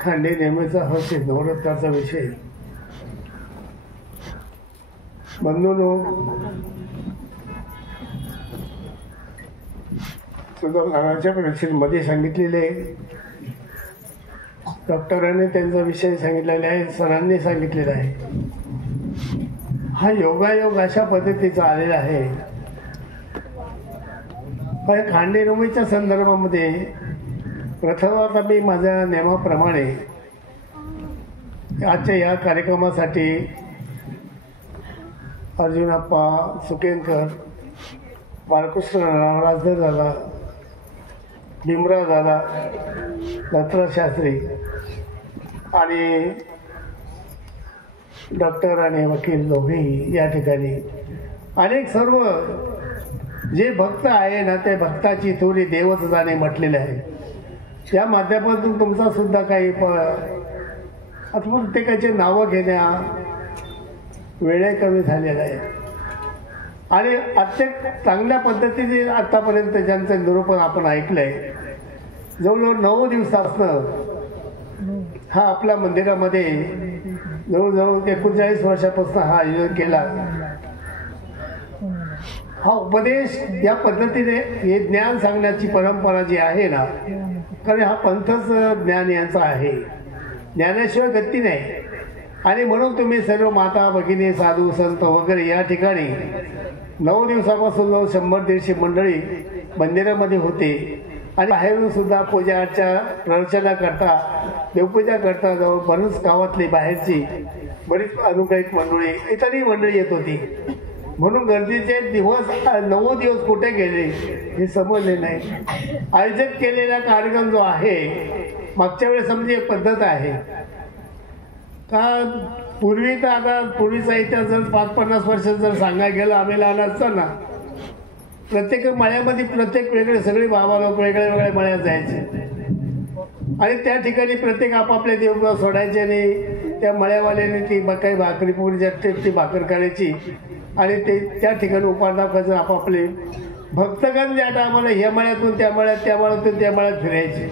खांडे नेहमीचा हा सिद्धवृत्ताचा विषय. बंधूंनो, सुधारणाच्या परीक्षेत मध्ये सांगितलेले डॉक्टरांनी त्यांचा विषय सांगितलेला आहे, सरांनी सांगितलेला आहे. हा योगायोग अशा पद्धतीचा आलेला आहे. पण खांडे नेहमीच्या संदर्भामध्ये प्रथम मी माझ्या नियमाप्रमाणे आजच्या या कार्यक्रमासाठी अर्जुनप्पा सुकेनकर, बाळकृष्ण राजधर दादा, भीमराव दादा, दत्तराज शास्त्री आणि डॉक्टर आणि वकील दोघेही या ठिकाणी अनेक सर्व जे भक्त आहे ना, ते भक्ताची थोडी देवच जाणे म्हटलेले आहे. या माध्यमातून तुमचा सुद्धा काही प्रत्येकाचे नावं घेण्या वेळे कमी झालेला आहे आणि अत्यंत चांगल्या पद्धतीने आतापर्यंत ज्यांचं निरूपण आपण ऐकलंय, जवळजवळ 9 दिवसापासून हा आपल्या मंदिरामध्ये जवळजवळ 39 वर्षापासून हा आयोजन केला. हा उपदेश या पद्धतीने हे ज्ञान सांगण्याची परंपरा जी आहे ना, कारण हा पंथच ज्ञान यांचा आहे, ज्ञानाशिवाय गती नाही. आणि म्हणून तुम्ही सर्व माता भगिनी, साधू संत वगैरे या ठिकाणी 9 दिवसापासून 100-150 मंडळी मंदिरामध्ये होते आणि बाहेरून सुद्धा पूजा अर्चा प्रवचना करता, देवपूजा करता जवळ बरीच गावातली बाहेरची बरीच अनुग्रहित मंडळी, इतरही मंडळी येत होती. म्हणून गर्दीचे दिवस 9 दिवस कुठे गेले हे समजले नाही. आयोजित केलेला कार्यक्रम जो आहे, मागच्या वेळेस समजे पद्धत आहे का, पूर्वी तर आता पूर्वीचा इतिहास जर 5-50 वर्ष जर सांगायला गेलं, आम्ही लहान असताना प्रत्येक मळ्यामध्ये प्रत्येक वेगळे सगळे बाबा लोक वेगळ्या वेगळ्या मळ्यात जायचे आणि त्या ठिकाणी प्रत्येक आपापले देवगाव सोडायचे आणि त्या मळ्यावाल्याने ती काही भाकरी पोळीच्या ती भाकर करायची आणि ते त्या ठिकाणी उपासना आपापले भक्तगण ज्या टायमाला ह्या मळ्यातून त्या मळ्यात, त्या मळ्यातून त्या मळ्यात फिरायचे.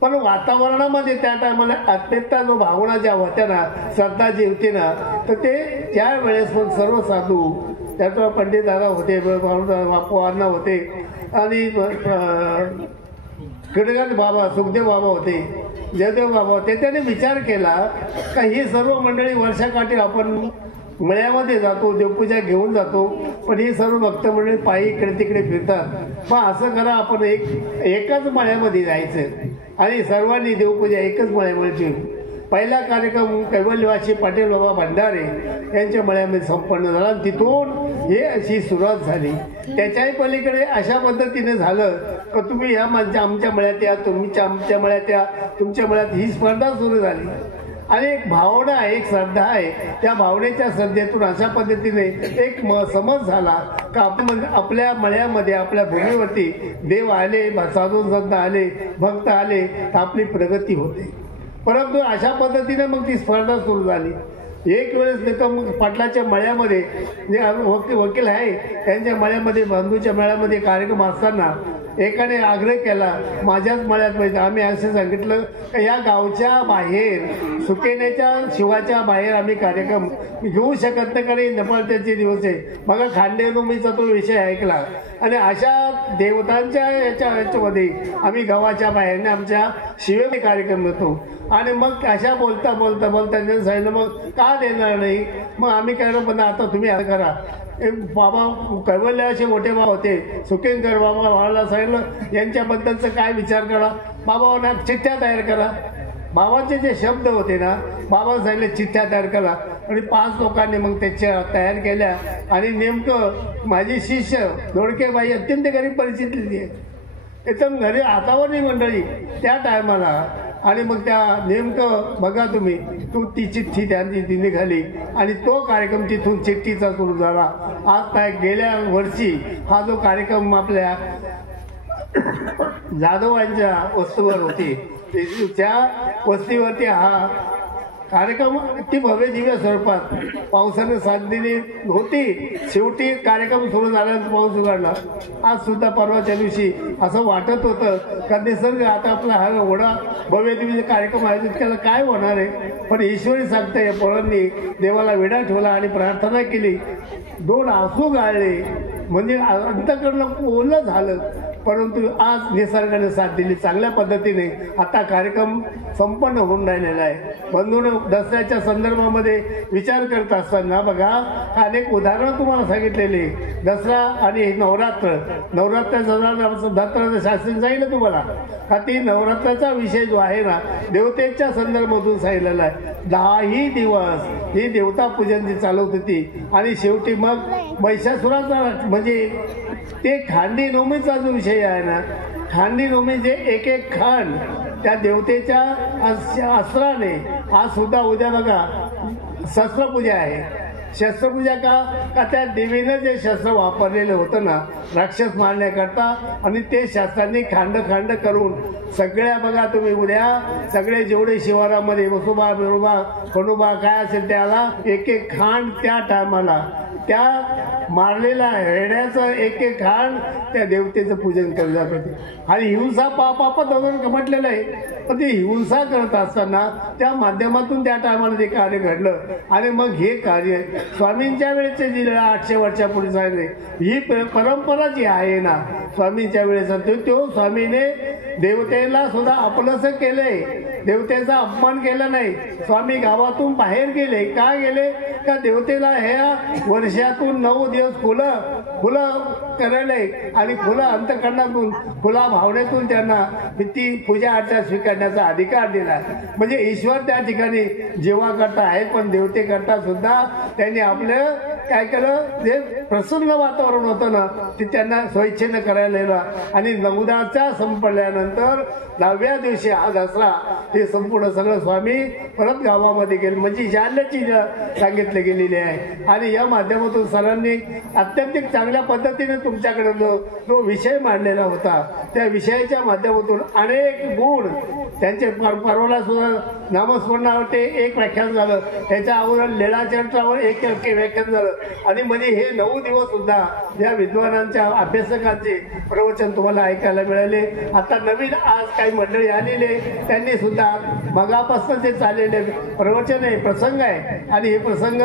पण वातावरणामध्ये त्या टायमाला अत्यंत जो भावना ज्या होत्या ना, श्रद्धा जी होती ना, तर ते त्या वेळेस मग सर्व साधू, त्याचं पंडित दादा होते, बापू अण्णा होते आणि खडगात बाबा, सुखदेव बाबा होते, जयदेव बाबा होते. त्याने विचार केला का ही सर्व मंडळी वर्षाकाठी आपण मळ्यामध्ये जातो, देवपूजा घेऊन जातो, पण ही सर्व भक्त मंडळी पायी इकडे तिकडे फिरतात. मग असं करा, आपण एकाच मळ्यामध्ये जायचं आणि सर्वांनी देवपूजा एकच मळ्यामध्ये. पहिला कार्यक्रम कैवल्यवासी पाटील बाबा भंडारे यांच्या मळ्यामध्ये संपन्न झाला. तिथून हे अशी सुरुवात झाली. त्याच्याही पलीकडे अशा पद्धतीने झालं का तुम्ही ह्या आमच्या मळ्यात या, तुमच्या आमच्या मळ्यात या, तुमच्या मळ्यात, ही स्पर्धा सुरू झाली. आणि एक भावना आहे, एक श्रद्धा आहे. त्या भावनेच्या श्रद्धेतून अशा पद्धतीने एक समज झाला का आपण आपल्या मळ्यामध्ये, आपल्या भूमीवरती देव आले, साधू संत आले, भक्त आले तर आपली प्रगती होते. परंतु अशा पद्धतीने मग ती स्पर्धा सुरू झाली. एक वेळेस मग पाटलाच्या मळ्यामध्ये जे वकील आहे त्यांच्या मळ्यामध्ये, बंधूच्या मळ्यामध्ये कार्यक्रम असताना एकाने आग्रह केला, माझ्याच मळ्यात पाहिजे. आम्ही असं सांगितलं का या गावच्या बाहेर, सुकेनेच्या शिवाच्या बाहेर आम्ही कार्यक्रम घेऊ शकत नाही, कारण नेपाळचे दिवस आहे. मग खांडेनुमीचा तो विषय ऐकला आणि अशा देवतांच्या याच्यामध्ये आम्ही गावाच्या बाहेरने आमच्या शिवेने कार्यक्रम घेतो. आणि मग अशा बोलता बोलता त्यांनी सांगितलं मग का देणार नाही. मग आम्ही काय पण आता तुम्ही असं करा, बाबा कैवल्य असे मोठे बाबा होते, सुकेनकर बाबा, बाबाला सांगितलं यांच्याबद्दलचं काय विचार करा, बाबांना चिठ्ठ्या तयार करा. बाबांचे जे शब्द होते ना, बाबा सांगितले चिठ्ठ्या तयार करा आणि 5 लोकांनी मग त्याच्या तयार केल्या. आणि नेमकं माझे शिष्य दोडकेबाई अत्यंत गरीब परिस्थितीतली आहे, एकदम घरी हातावर नाही मंडळी त्या टायमाला. आणि मग त्या नेमकं बघा तुम्ही, ती चिठ्ठी त्यांची निघाली आणि तो कार्यक्रम तिथून चिठ्ठीचा सुरू झाला. आज काय गेल्या वर्षी हा जो कार्यक्रम आपल्या जाधवांच्या वस्तूवर होती, त्या वस्तीवरती हा कार्यक्रम ती भव्य दिव्य स्वरूपात पावसाने साथ दिली होती. शेवटी कार्यक्रम सुरू झाल्यानंतर पाऊस उघडला. आज सुद्धा परवाच्या दिवशी असं वाटत होतं का निसर्ग आता आपला हा एवढा भव्य दिव्य कार्यक्रम आयोजित केला काय होणार आहे. पण ईश्वरी सांगता या पोरांनी देवाला विडा ठेवला आणि प्रार्थना केली. 2 आसू गाळले म्हणजे अंतःकरण ओलं झालं. परंतु आज निसर्गाने साथ दिली चांगल्या पद्धतीने. आता कार्यक्रम संपन्न होऊन राहिलेला आहे. बंधूंनो, दसऱ्याच्या संदर्भामध्ये विचार करत असताना बघा अनेक उदाहरणं तुम्हाला सांगितलेली. दसरा आणि नवरात्राचा दसऱ्याचं शास्त्र सांगितलं तुम्हाला का ती नवरात्राचा विषय जो आहे ना देवतेच्या संदर्भातून सांगितलेला आहे. 10 दिवस ही देवता पूजन जी चालवत होती आणि शेवटी मग महिषासुराचा म्हणजे ते खांडी नवमीचा जो विषय आहे ना खांडी नवमी जे एक खांड त्या देवतेच्या अस्त्राने आज सुद्धा उद्या बघा शस्त्रपूजा आहे. शस्त्रपूजा का त्या देवीनं जे शस्त्र वापरलेलं होतं ना राक्षस मारण्याकरता आणि ते शस्त्रांनी खांड करून सगळ्या बघा तुम्ही उद्या सगळे जेवढे शिवारामध्ये वसुबा बिरोबा खंडोबा काय असेल त्याला एक खांड त्या टायमाला त्या मारलेला हेड्याचं एक खांड त्या देवतेचं पूजन केलं जात होते. आणि हिंसा पापात म्हटलेलं आहे. पण ती हिंसा करत असताना त्या माध्यमातून त्या टायमाला ते कार्य घडलं. आणि मग हे कार्य स्वामींच्या वेळेचे जे 800 वर्षापूर्वी झाले ही परंपरा जी आहे ना स्वामींच्या वेळेचा तो स्वामीने देवतेला सुद्धा आपलंसं केलंय. देवतेचा अपमान केला नाही. स्वामी गावातून बाहेर गेले. का गेले का देवतेला ह्या वर्षातून 9 दिवस फुलं करायला आणि फुलं अंतःकरणातून फुला भावनेतून त्यांना ती पूजा अर्चा स्वीकारण्याचा अधिकार दिला. म्हणजे ईश्वर त्या ठिकाणी जेव्हा करता आहेत पण देवते करता सुद्धा त्यांनी आपलं काय केलं जे प्रसन्न वातावरण होतं ना ते त्यांना स्वेच्छेनं करायला गेलं. आणि 9चा संपल्यानंतर 10व्या दिवशी हा दसरा हे संपूर्ण सगळं स्वामी परत गावामध्ये गेले म्हणजे जाण्याची सांगितले गेलेली आहे. आणि या माध्यमातून सरांनी अत्यंत चांगल्या पद्धतीने तुमच्याकडे जो विषय मांडलेला होता त्या विषयाच्या माध्यमातून अनेक गुण त्यांचे परवाला सुद्धा नामस्मरणावर ते 1 व्याख्यान झालं. त्याच्या अगोदर लीळाचरित्रावर 1 व्याख्यान झालं. आणि म्हणजे हे 9 दिवस सुद्धा या विद्वानांच्या अभ्यासकांचे प्रवचन तुम्हाला ऐकायला मिळाले. आता नवीन आज काही मंडळी आलेले त्यांनी सुद्धा मगापासून ते चाललेले प्रवचन आहे प्रसंग आहे. आणि हे प्रसंग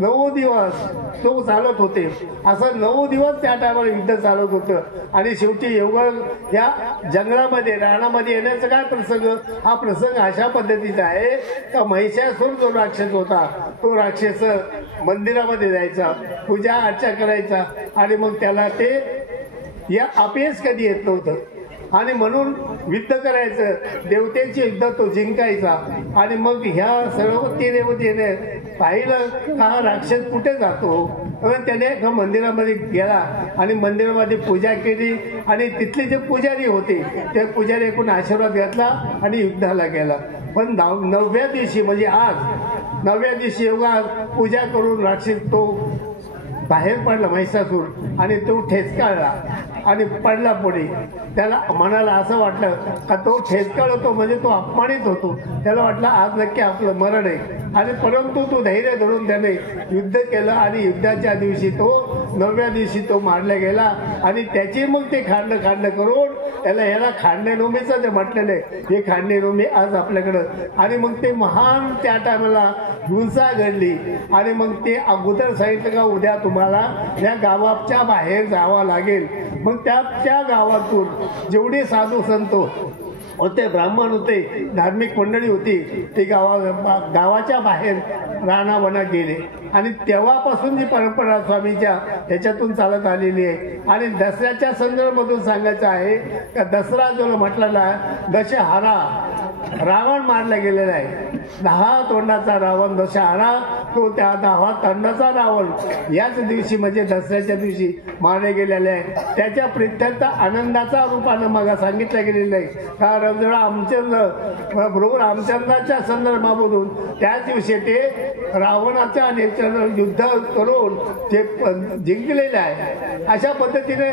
9 दिवस तो चालत होते. असं 9 दिवस त्या टायमाला युद्ध चालत होतं. आणि शेवटी एवढं या जंगलामध्ये रानामध्ये येण्याचा काय प्रसंग हा प्रसंग अशा पद्धतीचा आहे का महिषासूर जो राक्षस होता तो राक्षस मंदिरामध्ये जायचा पूजा अर्चा करायचा आणि मग त्याला ते या अपयश कधी येत नव्हतं. आणि म्हणून युद्ध करायचं देवतेचे युद्ध तो जिंकायचा. आणि मग ह्या सर्व देवतेने पाहिलं का राक्षस कुठे जातो. त्याने एका मंदिरामध्ये गेला आणि मंदिरामध्ये पूजा केली. आणि तिथले जे पुजारी होते त्या पुजारीकडून आशीर्वाद घेतला आणि युद्धाला गेला. पण 9व्या दिवशी म्हणजे आज 9व्या दिवशी एवढा पूजा करून राक्षस तो बाहेर पडला महिषासूर. आणि तो ठेचकाळला आणि पडला पुढे. त्याला मनाला असं वाटलं का तो ठेचकाळ होतो म्हणजे तो अपमानित होतो. त्याला वाटलं आज नक्की आपलं मरण आहे. आणि परंतु तो धैर्य धरून त्याने युद्ध केलं. आणि युद्धाच्या दिवशी तो 9व्या दिवशी तो मारला गेला. आणि त्याची मग ते खांड करून ह्याला खांडेनोमीचं जे म्हटलेलं आहे हे खांडेनोमी आज आपल्याकडं. आणि मग ते महान त्या टायमाला हिंसा घडली. आणि मग ते अगोदर सांगितलं का उद्या तुम्हाला या गावाच्या बाहेर जावं लागेल. मग त्या गावातून जेवढे साधू संत होते ब्राह्मण होते धार्मिक मंडळी होती ते गावाच्या बाहेर रानावनात गेले. आणि तेव्हापासून जी परंपरा स्वामीच्या ह्याच्यातून चालत आलेली आहे. आणि दसऱ्याच्या संदर्भातून सांगायचं आहे का दसरा जो म्हटलेला दशहरा रावण मारला गेलेला आहे. 10 तोंडाचा रावण दशहरा तो त्या 10 तोंडाचा रावण याच दिवशी म्हणजे दसऱ्याच्या दिवशी मारले गेलेले आहे. त्याच्या प्रित्यर्थ आनंदाचा रूपानं मग सांगितलं गेलेलं आहे का रामचंद्राच्या संदर्भामधून त्याच दिवशी ते रावणाचं आणि युद्ध करून ते जिंकलेलं आहे. अशा पद्धतीने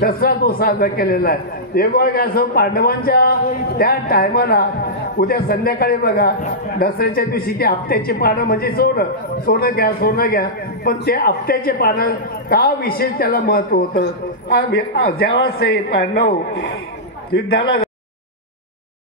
दसरा तो साजरा केलेला आहे. वेगवेगळ्या असं पांडवांच्या त्या टायमाला उद्या संध्याकाळी बघा दसऱ्याच्या दिवशी ती आपट्याची पानं म्हणजे सोनं सोनं घ्या सोनं घ्या, पण ते आपट्याचे पानं का विशेष त्याला महत्व होतं. जेव्हा 9 युद्धाला